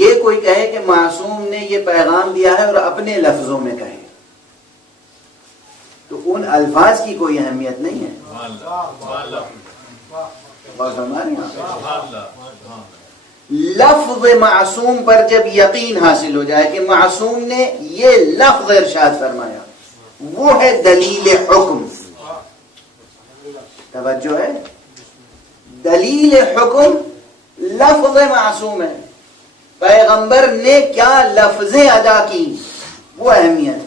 یہ کوئی کہے کہ معصوم نے یہ پیغام دیا ہے اور اپنے لفظوں میں کہے تو ان الفاظ کی کوئی اہمیت نہیں ہے. بات ہمارے یہاں لفظ معصوم پر جب یقین حاصل ہو جائے کہ معصوم نے یہ لفظ ارشاد فرمایا وہ ہے دلیل حکم. توجہ ہے, دلیل حکم لفظ معصوم ہے, پیغمبر نے کیا لفظیں ادا کی وہ اہمیت ہے.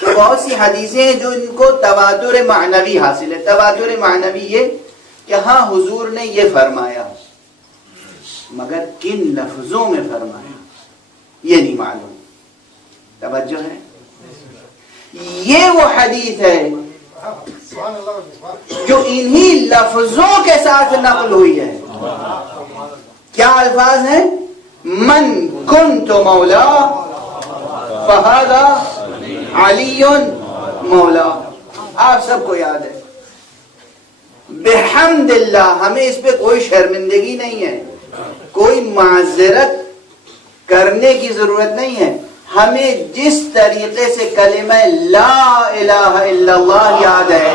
تو بہت سی حدیثیں ہیں جو ان کو تواتر معنوی حاصل ہے. تواتر معنوی یہ کہ ہاں حضور نے یہ فرمایا مگر کن لفظوں میں فرمایا یہ نہیں معلوم. توجہ ہے, یہ وہ حدیث ہے جو انہی لفظوں کے ساتھ نقل ہوئی ہے. کیا الفاظ ہیں؟ من کنت مولا فہذا علی مولا. آپ سب کو یاد ہے. بحمد اللہ, ہمیں اس پہ کوئی شرمندگی نہیں ہے, کوئی معذرت کرنے کی ضرورت نہیں ہے. ہمیں جس طریقے سے کلمہ لا الہ الا اللہ یاد ہے,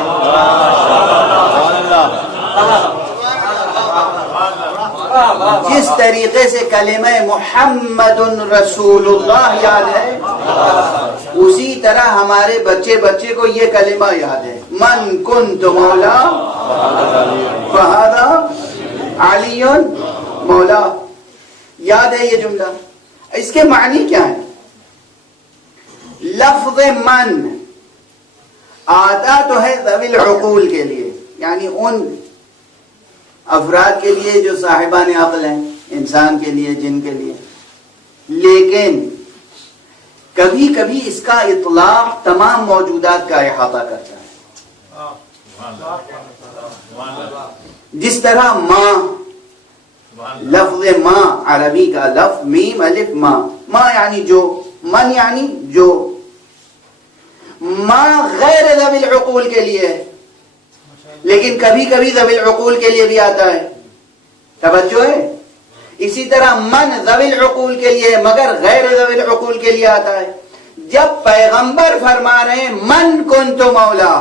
جس طریقے سے کلمہ محمد رسول اللہ یاد ہے, اسی طرح ہمارے بچے کو یہ کلمہ یاد ہے. من کنت مولا فہذا علی مولا. یاد ہے یہ جملہ؟ اس کے معنی کیا ہے؟ لفظ من آتا تو ہے ذوی العقول کے لیے, یعنی ان افراد کے لیے جو صاحبان عقل ہیں, انسان کے لیے, جن کے لیے. لیکن کبھی کبھی اس کا اطلاق تمام موجودات کا احاطہ کرتا ہے. جس طرح ماں, لفظ ماں عربی کا لفظ میم الف ماں, ماں یعنی جو, من یعنی جو. ماں غیر ذوی العقول کے لیے ہے, لیکن کبھی کبھی ذوی العقول کے لیے بھی آتا ہے. توجہ ہے. اسی طرح من ذوی العقول کے لیے مگر غیر ذوی العقول کے لیے آتا ہے. جب پیغمبر فرما رہے ہیں من کنت مولا,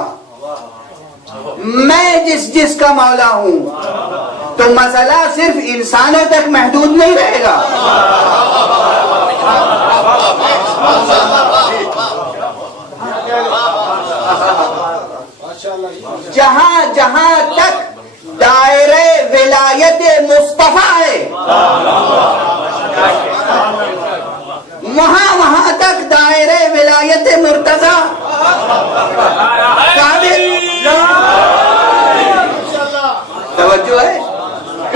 میں جس کا مولا ہوں, تو مسئلہ صرف انسانوں تک محدود نہیں رہے گا. جہاں جہاں تک دائرہ ولایت مصطفیٰ ہے وہاں تک دائرہ ولایت مرتضیٰ توجہ ہے.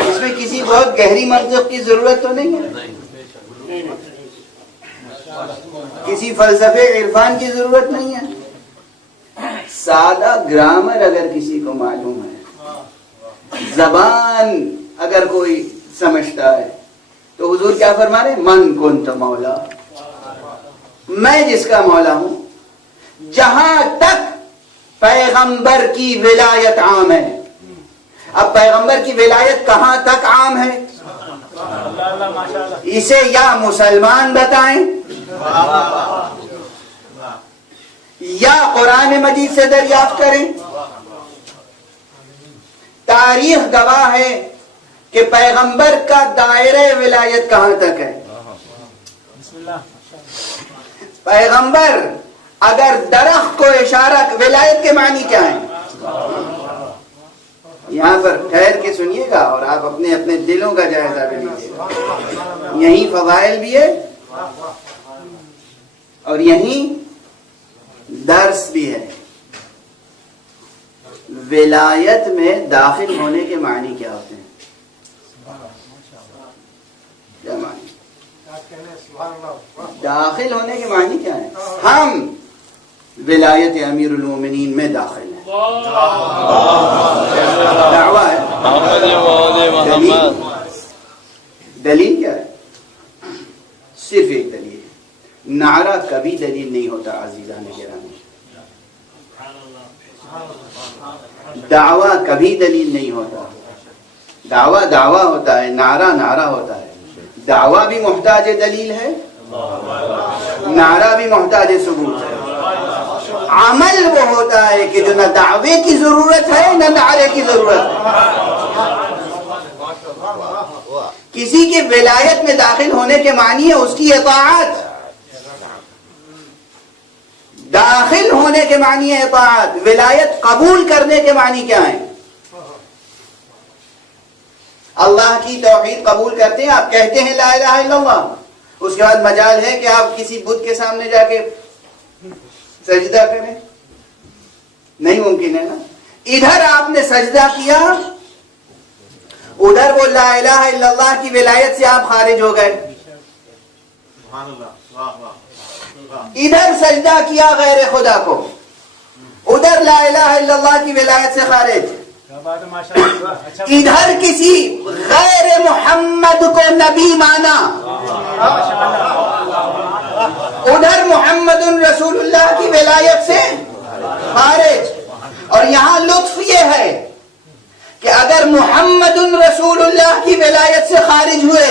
اس میں کسی بہت گہری منطق کی ضرورت تو نہیں ہے, کسی فلسفے عرفان کی ضرورت نہیں ہے. سادہ گرامر اگر کسی کو معلوم ہے, زبان اگر کوئی سمجھتا ہے, تو حضور کیا فرما رہے ہیں؟ من کنت مولا, میں جس کا مولا ہوں. جہاں تک پیغمبر کی ولایت عام ہے. اب پیغمبر کی ولایت کہاں تک عام ہے؟ اسے یا مسلمان بتائیں یا قرآن مجید سے دریافت کریں. تاریخ گواہ ہے کہ پیغمبر کا دائرہ ولایت کہاں تک ہے. پیغمبر اگر درخت کو اشارہ, ولایت کے معنی کیا ہیں؟ یہاں پر ٹھہر کے سنیے گا اور آپ اپنے اپنے دلوں کا جائزہ بھی لیجیے گا. یہیں فضائل بھی ہے اور یہیں درس بھی ہے. ولایت میں داخل ہونے کے معنی کیا ہوتے ہیں؟ کیا معنی؟ داخل ہونے کے معنی کیا ہے؟ ہم ولایت امیر المومنین میں داخل ہیں. دعویٰ ہے. دلیل کیا ہے؟ صرف ایک دلیل ہے. نعرہ کبھی دلیل نہیں ہوتا عزیزان گرامی. دعویٰ کبھی دلیل نہیں ہوتا. دعویٰ ہوتا ہے, نعرہ ہوتا ہے. دعویٰ بھی محتاج دلیل ہے، نعرہ بھی محتاج ثبوت ہے۔ عمل وہ ہوتا ہے کہ جو نہ دعوے کی ضرورت ہے نہ نعرے کی ضرورت ہے۔ کسی کی ولایت میں داخل ہونے کے معنی ہے اس کی اطاعت، داخل ہونے کے معنی ہے اطاعت۔ ولایت قبول کرنے کے معنی کیا ہے؟ اللہ کی توحید قبول کرتے ہیں، آپ کہتے ہیں لا الہ الا اللہ، اس کے بعد مجال ہے کہ آپ کسی بت کے سامنے جا کے سجدہ کریں؟ نہیں ممکن ہے نا۔ ادھر آپ نے سجدہ کیا، ادھر وہ لا الہ الا اللہ کی ولایت سے آپ خارج ہو گئے۔ ادھر سجدہ کیا غیر خدا کو، ادھر لا الہ الا اللہ کی ولایت سے خارج۔ ادھر کسی غیر محمد کو نبی مانا، ادھر محمد رسول اللہ کی ولایت سے خارج۔ اور یہاں لطف یہ ہے کہ اگر محمد رسول اللہ کی ولایت سے خارج ہوئے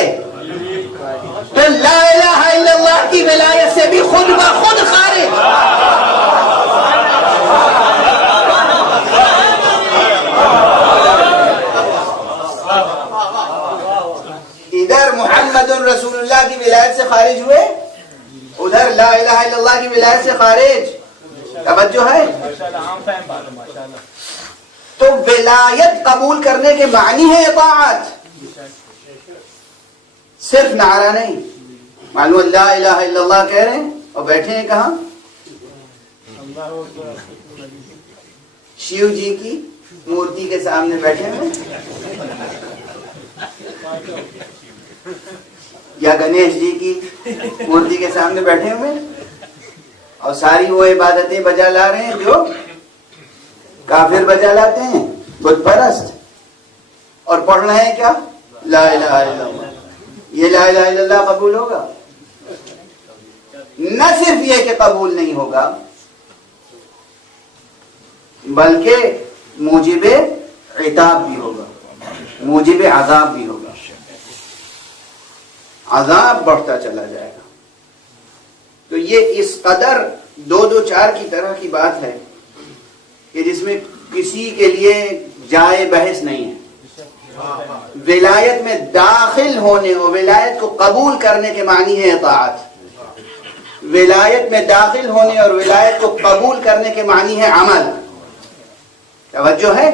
تو لا الہ الا اللہ کی ولایت سے بھی خود بخود خارج۔ ادھر محمد رسول اللہ کی ولایت سے خارج ہوئے، ادھر لا الہ الا اللہ کی ولایت سے خارج۔ توجہ ہے؟ تو ولایت قبول کرنے کے معنی ہے اطاعت، صرف نعرہ نہیں۔ معلوم لا الہ الا اللہ کہہ رہے ہیں اور بیٹھے ہیں کہاں؟ شیو جی کی مورتی کے سامنے بیٹھے ہیں، یا گنیش جی کی مورتی کے سامنے بیٹھے ہوئے، اور ساری وہ عبادتیں بجا لا رہے ہیں جو کافر بجا لاتے ہیں، بت پرست، اور پڑھ رہے ہیں کیا؟ لا الہ الا اللہ۔ یہ لا الہ الا اللہ قبول ہوگا؟ نہ صرف یہ کہ قبول نہیں ہوگا بلکہ موجب عتاب بھی ہوگا، موجب عذاب بھی ہوگا، عذاب بڑھتا چلا جائے گا۔ تو یہ اس قدر 2-2-4 کی طرح کی بات ہے کہ جس میں کسی کے لیے جائے بحث نہیں ہے۔ ولایت میں داخل ہونے اور ولایت کو قبول کرنے کے معنی ہے اطاعت، ولایت میں داخل ہونے اور ولایت کو قبول کرنے کے معنی ہے عمل۔ توجہ ہے؟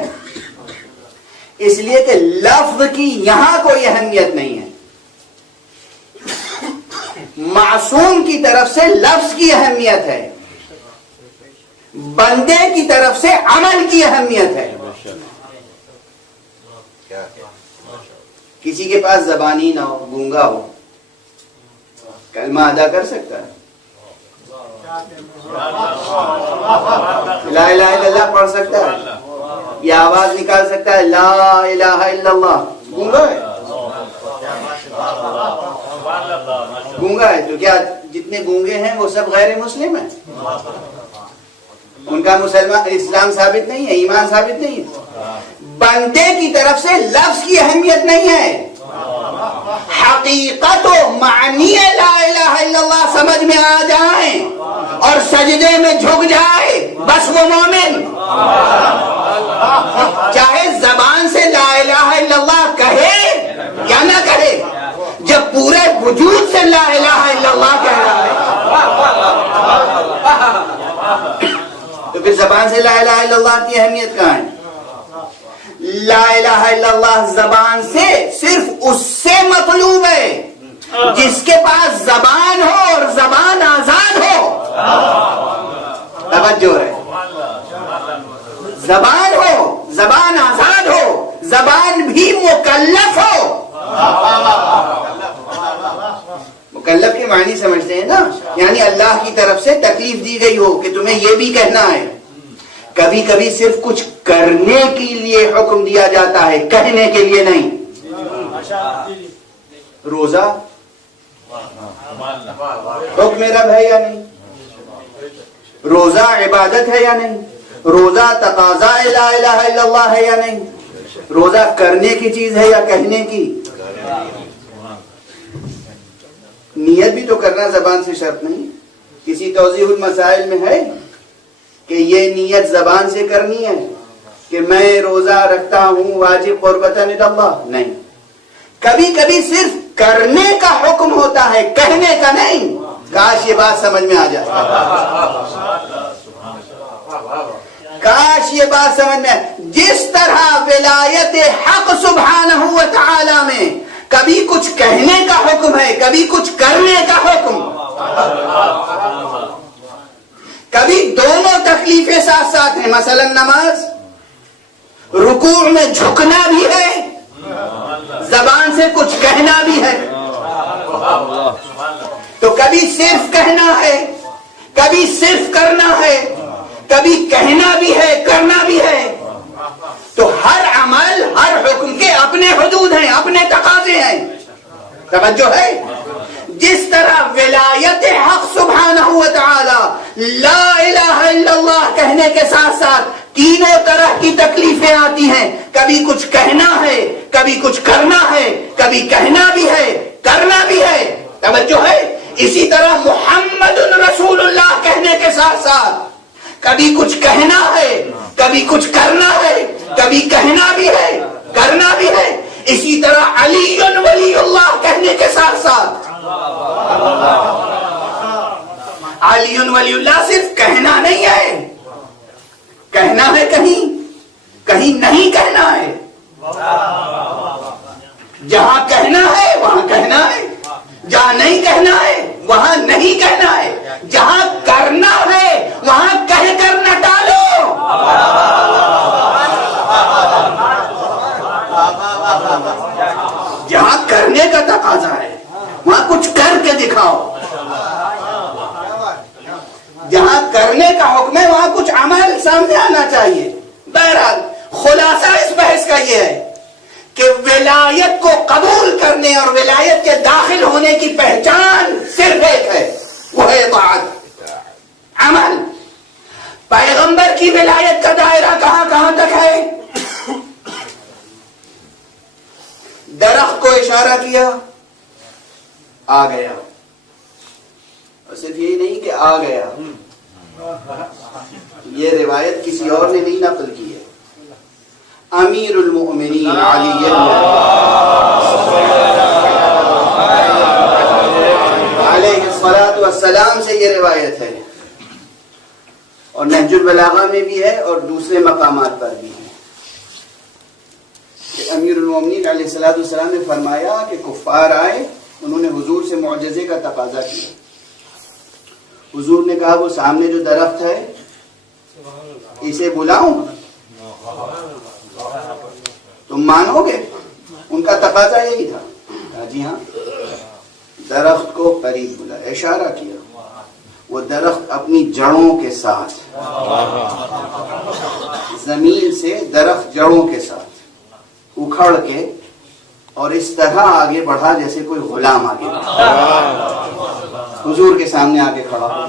اس لیے کہ لفظ کی یہاں کوئی اہمیت نہیں ہے، معصوم کی طرف سے لفظ کی اہمیت ہے، بندے کی طرف سے عمل کی اہمیت ہے۔ کسی کے پاس زبانی نہ ہو، گونگا ہو، کلمہ ادا کر سکتا ہے، لا الہ الا اللہ پڑھ سکتا ہے، یہ آواز نکال سکتا ہے لا الہ الا اللہ، گونگا ہے؟ گونگا ہے تو کیا جتنے گونگے ہیں وہ سب غیر مسلم ہیں؟ ان کا اسلام ثابت نہیں ہے، ایمان ثابت نہیں ہے۔ بندے کی طرف سے لفظ کی اہمیت نہیں ہے، حقیقت و معنی لا الہ الا اللہ سمجھ میں آ جائیں اور سجدے میں جھک جائے بس وہ مومن، چاہے زبان سے لا الہ الا اللہ کہے یا نہ کہے، جب پورے وجود سے لا الہ الا اللہ کہہ رہا ہے تو پھر زبان سے لا الہ الا اللہ کی اہمیت کہاں ہے؟ لا الہ الا اللہ زبان سے صرف اس سے مطلوب ہے جس کے پاس زبان ہو اور زبان آزاد ہو۔ توجہ ہے، زبان ہو، زبان آزاد ہو، زبان بھی مکلف ہو۔ مکلف کے معنی سمجھتے ہیں نا، یعنی اللہ کی طرف سے تکلیف دی گئی ہو کہ تمہیں یہ بھی کہنا ہے۔ کبھی کبھی صرف کچھ کرنے کے لیے حکم دیا جاتا ہے، کہنے کے لیے نہیں۔ روزہ حکم رب ہے یا نہیں؟ روزہ عبادت ہے یا نہیں؟ روزہ تقاضا لا الہ الا اللہ ہے یا نہیں؟ روزہ کرنے کی چیز ہے یا کہنے کی؟ نیت بھی تو کرنا زبان سے شرط نہیں. کسی توضیح المسائل میں ہے کہ یہ نیت زبان سے کرنی ہے کہ میں روزہ رکھتا ہوں واجب قربتاً اللہ؟ نہیں. کبھی کبھی صرف کرنے کا حکم ہوتا ہے، کہنے کا نہیں. کاش یہ بات سمجھ میں آ جائے، کاش یہ بات سمجھ میں. جس طرح ولایت حق سبحانہ و تعالی میں کبھی کچھ کہنے کا حکم ہے، کبھی کچھ کرنے کا حکم، کبھی دونوں تکلیفیں ساتھ ساتھ ہیں. مثلا نماز، رکوع میں جھکنا بھی ہے، زبان سے کچھ کہنا بھی ہے. تو کبھی صرف کہنا ہے، کبھی صرف کرنا ہے، کبھی کہنا بھی ہے، کرنا بھی ہے. تو ہر عمل، ہر حکم کے اپنے حدود ہیں، اپنے تقاضے ہیں. توجہ ہے؟ جس طرح ولایت حق سبحانہ و تعالی لا الہ الا اللہ کہنے کے ساتھ ساتھ تینوں طرح کی تکلیفیں آتی ہیں. کبھی کچھ کہنا ہے، کبھی کچھ کرنا ہے، کبھی کہنا بھی ہے، کرنا بھی ہے. توجہ ہے؟ اسی طرح محمد رسول اللہ کہنے کے ساتھ ساتھ کبھی کچھ کہنا ہے، کبھی کچھ کرنا ہے، کبھی کہنا بھی ہے، کرنا بھی ہے. اسی طرح علی ولی اللہ کہنے کے ساتھ ساتھ علی ولی اللہ صرف کہنا نہیں ہے، کہنا ہے کہیں، کہیں نہیں کہنا ہے. جہاں کہنا ہے وہاں کہنا ہے، جہاں نہیں کہنا ہے وہاں نہیں کہنا ہے. جہاں کرنا ہے وہاں کہہ کر نہ ٹالو. جہاں کرنے کا تقاضا ہے وہاں کچھ کر کے دکھاؤ. جہاں کرنے کا حکم ہے وہاں کچھ عمل سامنے آنا چاہیے. بہرحال خلاصہ اس بحث کا یہ ہے کہ ولایت کو قبول کرنے اور ولایت کے داخل ہونے کی پہچان صرف ایک ہے، وہ ہے اطاعت، عمل. پیغمبر کی ولایت کا دائرہ کہاں کہاں تک ہے؟ درخت کو اشارہ کیا، آ گیا. اور صرف یہی نہیں کہ آ گیا، یہ روایت کسی اور نے نہیں نقل کی ہے. امیر المؤمنین علی علیہ الصلاۃ والسلام سے یہ روایت ہے، اور نہج البلاغہ میں بھی ہے اور دوسرے مقامات پر بھی ہے کہ امیر المؤمنین علیہ الصلاۃ والسلام نے فرمایا کہ کفار آئے، انہوں نے حضور سے معجزے کا تقاضا کیا. حضور نے کہا وہ سامنے جو درخت ہے اسے بلاؤں، تم مانو گے؟ ان کا تقاضا یہی تھا. کہا جی ہاں. درخت کو قریب بلا، اشارہ کیا. وہ درخت اپنی جڑوں کے ساتھ، زمین سے درخت جڑوں کے ساتھ اکھڑ کے اور اس طرح آگے بڑھا جیسے کوئی غلام آگے حضور کے سامنے آگے کھڑا ہو.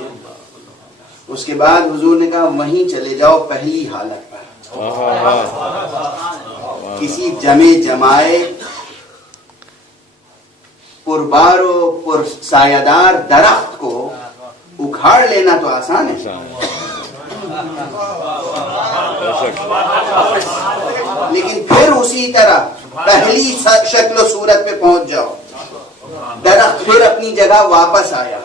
اس کے بعد حضور نے کہا وہیں چلے جاؤ پہلی حالت پر. کسی جمع جمائے پربار و پرسایہدار درخت کو اکھاڑ لینا تو آسان ہے، لیکن پھر اسی طرح پہلی شکل و صورت پہ پہنچ جاؤ. درخت پھر اپنی جگہ واپس آیا.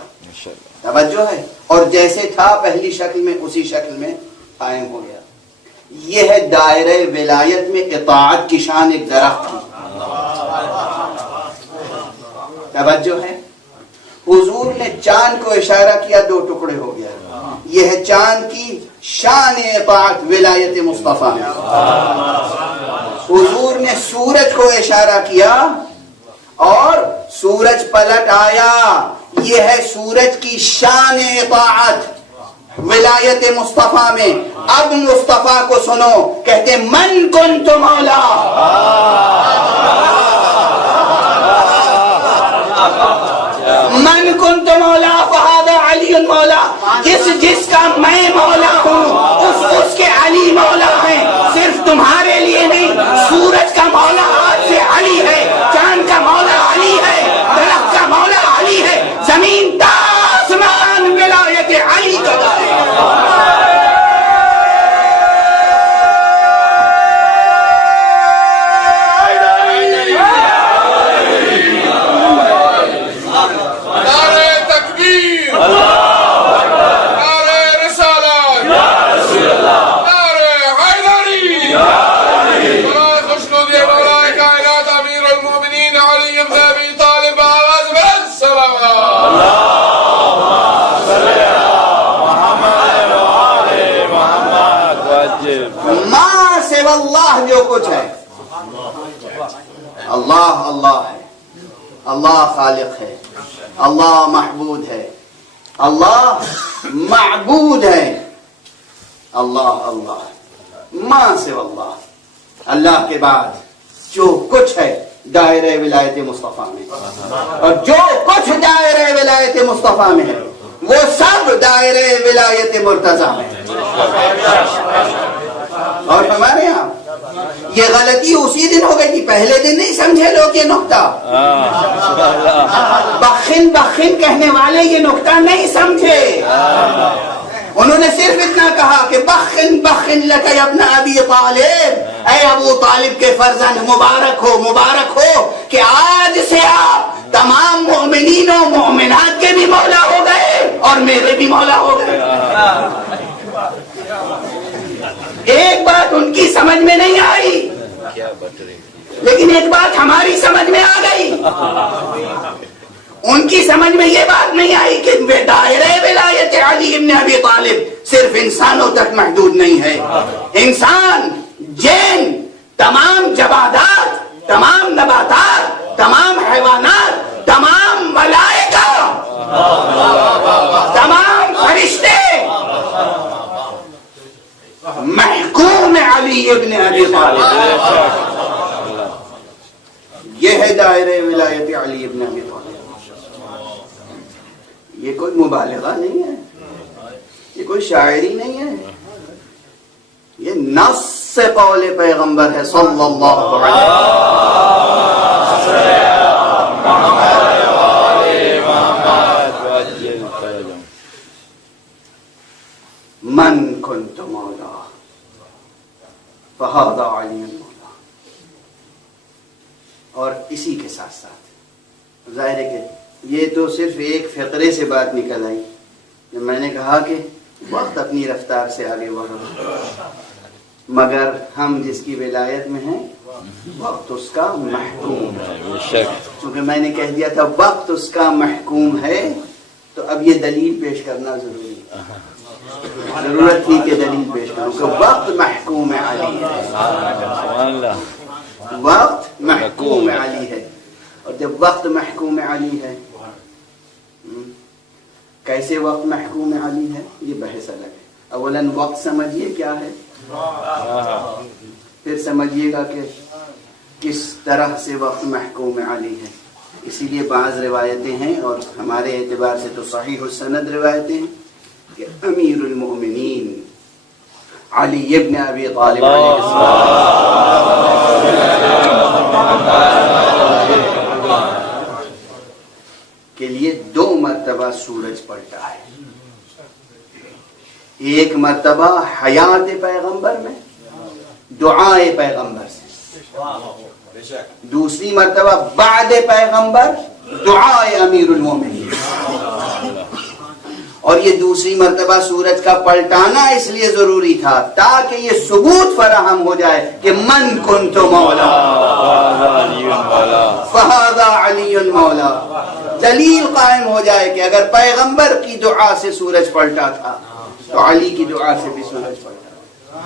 توجہ ہے؟ اور جیسے تھا پہلی شکل میں اسی شکل میں قائم ہو گیا. یہ ہے دائرہ ولایت میں اطاعت کی شان ایک درخت کی. توجہ ہے؟ حضور نے چاند کو اشارہ کیا، 2 ٹکڑے ہو گیا. یہ ہے چاند کی شان اطاعت ولایت مصطفیٰ میں. حضور نے سورج کو اشارہ کیا اور سورج پلٹ آیا. یہ ہے سورج کی شان اطاعت ولایت مصطفیٰ میں. اب مصطفیٰ کو سنو، کہتے من کنت مولا، من کنت مولا فہذا علی مولا. جس کا میں مولا ہوں اس کے علی مولا ہیں. صرف تمہارے لیے نہیں، سورج کا مولا آج سے علی ہے، چاند کا مولا علی ہے، درخت کا مولا علی ہے. خالق ہے، اللہ محبود ہے، اللہ معبود ہے، اللہ اللہ ما سوا اللہ، اللہ کے بعد جو کچھ ہے دائرہ ولایت مصطفیٰ میں، اور جو کچھ دائرہ ولایت مصطفیٰ میں ہے وہ سب دائرہ ولایت مرتضیٰ میں ہے۔ اور ہمارے یہاں یہ غلطی اسی دن ہو گئی تھی، پہلے دن نہیں سمجھے لوگ یہ نقطہ، بخن بخن کہنے والے یہ نقطہ نہیں سمجھے، انہوں نے صرف اتنا کہا کہ بخن بخن لک یا ابن ابی طالب، اے ابو طالب کے فرزند مبارک ہو کہ آج سے آپ تمام مومنین و مومنات کے بھی مولا ہو گئے اور میرے بھی مولا ہو گئے۔ ایک بات ان کی سمجھ میں نہیں آئی، لیکن ایک بات ہماری سمجھ میں آ گئی۔ ان کی سمجھ میں یہ بات نہیں آئی کہ دائرہ ولایت علی ابن ابی طالب صرف انسانوں تک محدود نہیں ہے، انسان، جن، تمام جمادات، تمام نباتات، تمام حیوانات، تمام ملائکہ، تمام فرشتے محکوم علی ابن ابی طالب۔ یہ ہے دائرہ ولایت علی ابن ابی طالب۔ یہ کوئی مبالغہ نہیں ہے، یہ کوئی شاعری نہیں ہے، یہ نص قول پیغمبر ہے صلی اللہ علیہ وسلم۔ من کنت مولا فہذا علی مولا۔ اور اسی کے ساتھ ساتھ ظاہر ہے کہ یہ تو صرف ایک فقرے سے بات نکل آئی جب میں نے کہا کہ وقت اپنی رفتار سے آگے بڑھو، مگر ہم جس کی ولایت میں ہیں وقت اس کا محکوم ہے۔ چونکہ میں نے کہہ دیا تھا وقت اس کا محکوم ہے، تو اب یہ دلیل پیش کرنا ضروری ہے، ضرورت تھی کہ دلیل پیش کروں کہ وقت محکوم علی ہے، وقت محکوم علی ہے۔ اور جب وقت محکوم علی ہے، کیسے وقت محکوم علی ہے یہ بحث الگ ہے۔ اولاً وقت سمجھیے کیا ہے، پھر سمجھیے گا کہ کس طرح سے وقت محکوم علی ہے۔ اسی لیے بعض روایتیں ہیں اور ہمارے اعتبار سے تو صحیح السند روایتیں ہیں کہ امیر المؤمنین علی ابن ابی طالب علیہ کے لیے 2 مرتبہ سورج پلٹا ہے، ایک مرتبہ حیات پیغمبر میں دعائے پیغمبر سے، دوسری مرتبہ بعد پیغمبر دعائے امیر المومنین۔ اور یہ دوسری مرتبہ سورج کا پلٹانا اس لیے ضروری تھا تاکہ یہ ثبوت فراہم ہو جائے کہ من کنت مولا فہذا علی مولا، دلیل قائم ہو جائے کہ اگر پیغمبر کی دعا سے سورج پلٹا تھا تو علی کی دعا سے بھی سورج پلٹا۔